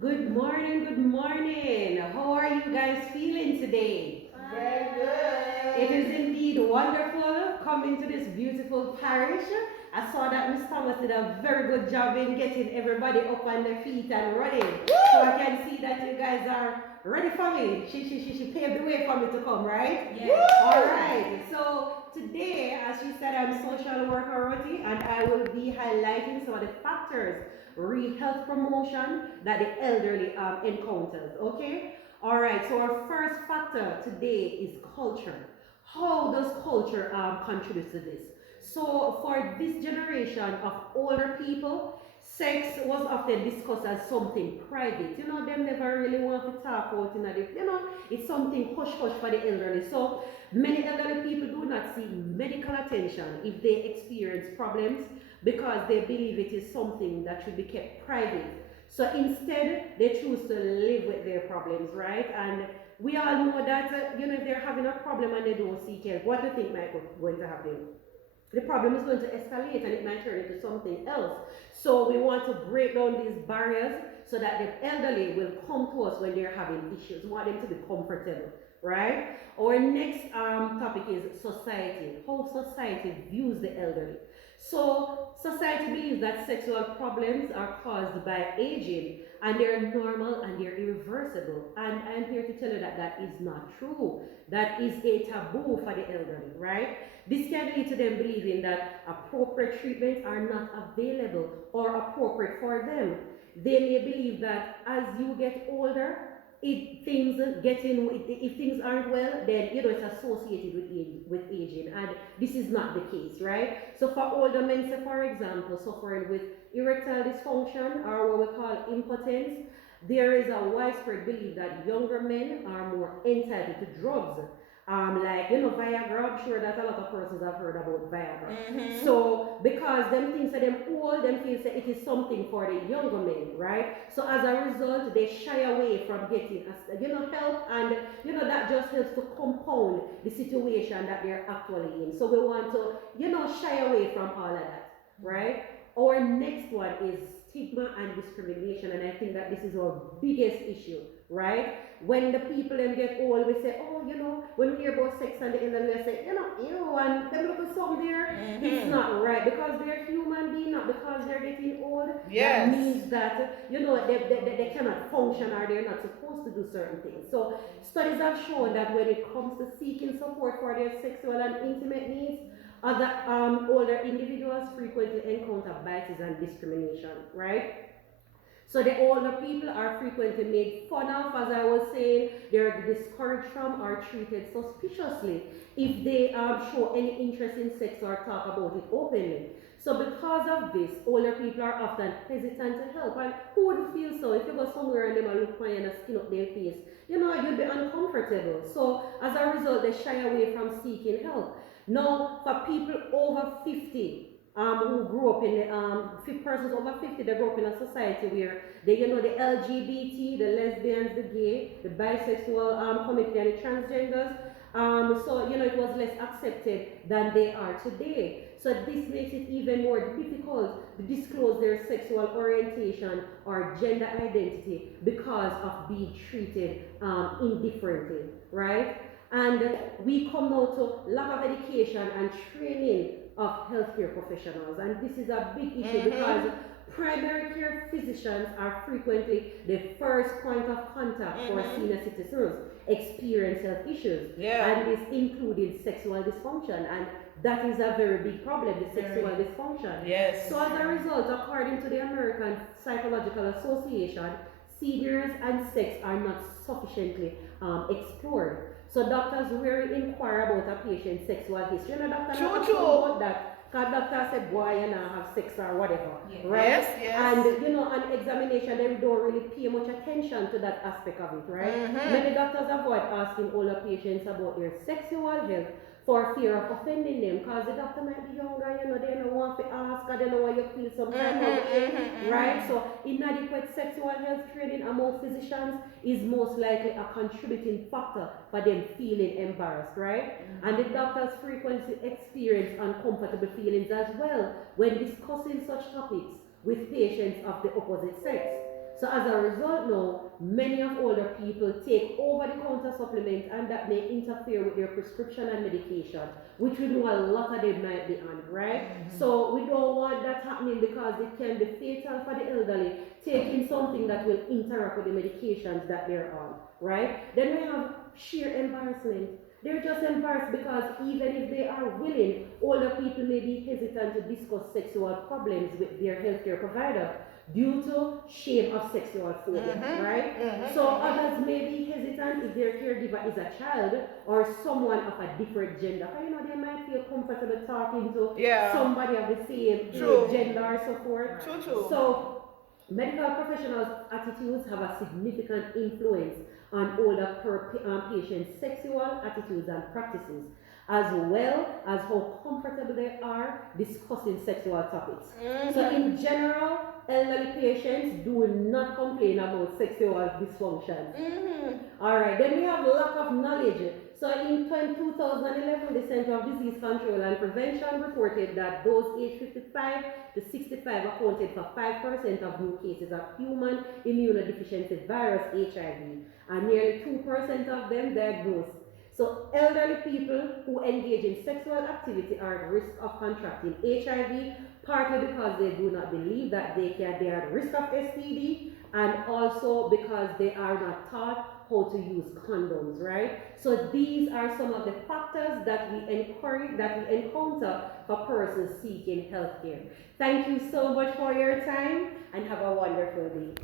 Good morning, good morning. How are you guys feeling today? Very It is good. indeed wonderful coming to this beautiful parish. I saw that Miss Thomas did a very good job in getting everybody up on their feet and running. So I can see that you guys are ready for me. She paved the way for me to come, right? Yes. All right. So today, as she said, I'm social worker Roti, and I will be highlighting some of the factors real health promotion that the elderly encounters. Okay. All right. So our first factor today is culture. How does culture contribute to this? So for this generation of older people, sex was often discussed as something private. You know, them never really want to talk about it. You know, it's something hush hush for the elderly. So many elderly people do not seek medical attention if they experience problems because they believe it is something that should be kept private. So instead, they choose to live with their problems, right? And we all know that, if they're having a problem and they don't seek help, what do you think might going to happen? The problem is going to escalate and it might turn into something else. So we want to break down these barriers so that the elderly will come to us when they're having issues. We want them to be comfortable, right? Our next topic is society. How society views the elderly. So society believes that sexual problems are caused by aging and they're normal and they're irreversible. And I'm here to tell you that that is not true. That is a taboo for the elderly, right? This can lead to them believing that appropriate treatments are not available or appropriate for them. They may believe that as you get older, if things aren't well, then it's associated with aging, and this is not the case, right? So for older men, say for example, suffering with erectile dysfunction or what we call impotence, there is a widespread belief that younger men are more entitled to drugs. Like Viagra, I'm sure that a lot of persons have heard about Viagra. Mm-hmm. So because them things that them old, them feels that it is something for the younger men, right? So as a result, they shy away from getting help, and that just helps to compound the situation that they're actually in. So we want to shy away from all of that, right? Our next one is stigma and discrimination, and I think that this is our biggest issue, right? When the people them get old, we say, oh, when we hear about sex and the elderly, we say, ew, and them look at some there. Mm-hmm. It's not right because they're human being, not because they're getting old. That Yes. means that they cannot function or they're not supposed to do certain things. So studies have shown that when it comes to seeking support for their sexual and intimate needs, other older individuals frequently encounter biases and discrimination, right? So the older people are frequently made fun of, as I was saying, they're discouraged from or treated suspiciously if they show any interest in sex or talk about it openly. So because of this, older people are often hesitant to help. And who would feel so if you go somewhere and they might look funny and skin up their face? You'd be uncomfortable. So as a result, they shy away from seeking help. Now, for people over 50, who grew up in the persons over 50 that grew up in a society where the LGBT, the lesbians, the gay, the bisexual community, and the transgenders. So it was less accepted than they are today. So this makes it even more difficult to disclose their sexual orientation or gender identity because of being treated indifferently, right? And we come now to lack of education and training of healthcare professionals. And this is a big issue because primary care physicians are frequently the first point of contact for senior citizens experience health issues. Yeah. And this including sexual dysfunction. And that is a very big problem, the sexual dysfunction. Yes. So as a result, according to the American Psychological Association, seniors and sex are not sufficiently explored. So doctors rarely inquire about a patient's sexual history. Doctor True, not true. about that. Because doctor said, boy, you know, have sex or whatever. Yes. Right? Yes, yes. And on examination, they don't really pay much attention to that aspect of it, right? Many doctors avoid asking older patients about their sexual health for fear of offending them, because the doctor might be younger, they don't want to ask, or they know why you feel some type of way, right? So inadequate sexual health training among physicians is most likely a contributing factor for them feeling embarrassed, right? And the doctors frequently experience uncomfortable feelings as well when discussing such topics with patients of the opposite sex. So as a result now, many of older people take over-the-counter supplements and that may interfere with their prescription and medication, which we know a lot of them might be on, right? So we don't want that happening because it can be fatal for the elderly taking something that will interact with the medications that they're on, right? Then we have sheer embarrassment. They're just embarrassed because even if they are willing, older people may be hesitant to discuss sexual problems with their healthcare provider due to shame of sexual phobia, right? So others may be hesitant if their caregiver is a child or someone of a different gender. But they might feel comfortable talking to somebody of the same gender or so forth. True. So medical professionals' attitudes have a significant influence on older patients' sexual attitudes and practices, as well as how comfortable they are discussing sexual topics. So in general, elderly patients do not complain about sexual dysfunction. Alright, then we have lack of knowledge. So in 2011, the Center of Disease Control and Prevention reported that those aged 55 to 65 accounted for 5% of new cases of human immunodeficiency virus HIV, and nearly 2% of them diagnosed. So elderly people who engage in sexual activity are at risk of contracting HIV, partly because they do not believe that they are at risk of STD, and also because they are not taught how to use condoms, right? So these are some of the factors that we encounter for persons seeking healthcare. Thank you so much for your time and have a wonderful day.